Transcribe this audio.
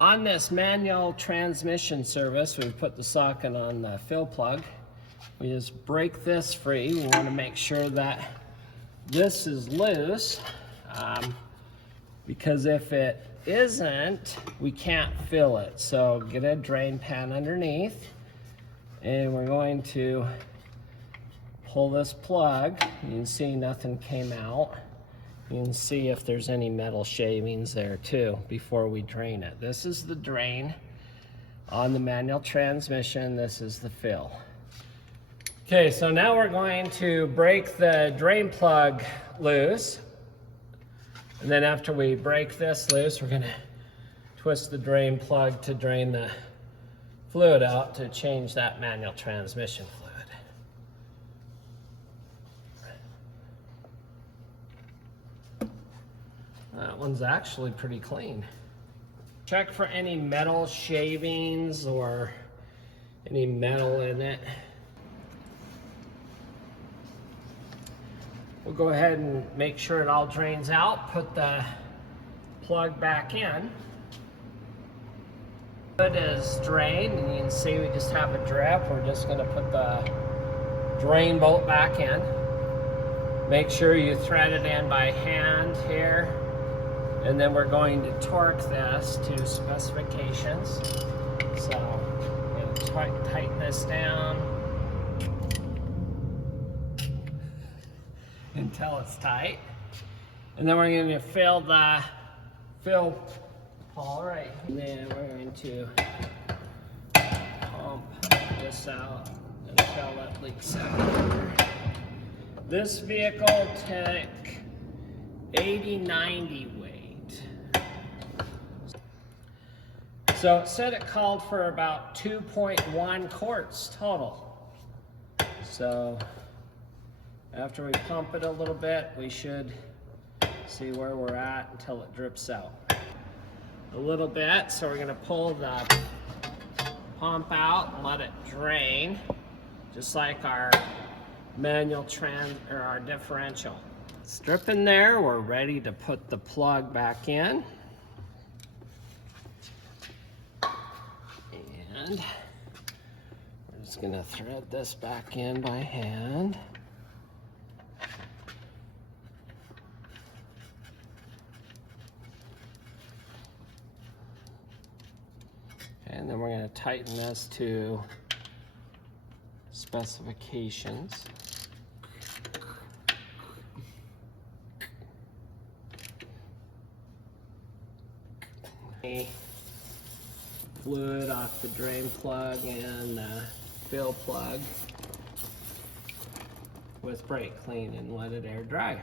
On this manual transmission service, we put the socket on the fill plug. We just break this free. We want to make sure that this is loose, because if it isn't, we can't fill it. So get a drain pan underneath, and we're going to pull this plug. You can see nothing came out. You can see if there's any metal shavings there too before we drain it. This is the drain on the manual transmission. This is the fill. Okay, so now we're going to break the drain plug loose. And then after we break this loose, we're gonna twist the drain plug to drain the fluid out to change that manual transmission fluid. That one's actually pretty clean. Check for any metal shavings or any metal in it. We'll go ahead and make sure it all drains out, put the plug back in. It is drained, and you can see we just have a drip. We're just gonna put the drain bolt back in. Make sure you thread it in by hand here. And then we're going to torque this to specifications. So I'm going to tighten this down until it's tight. And then we're going to fill the hole right. And then we're going to pump this out until it leaks out. This vehicle took 80-90 weight. So it said it called for about 2.1 quarts total. So after we pump it a little bit, we should see where we're at until it drips out a little bit. So we're gonna pull the pump out and let it drain, just like our manual or our differential. It's dripping there. We're ready to put the plug back in. And we're just gonna thread this back in by hand. And then we're gonna tighten this to specifications. Fluid off the drain plug and the fill plug with brake clean and let it air dry.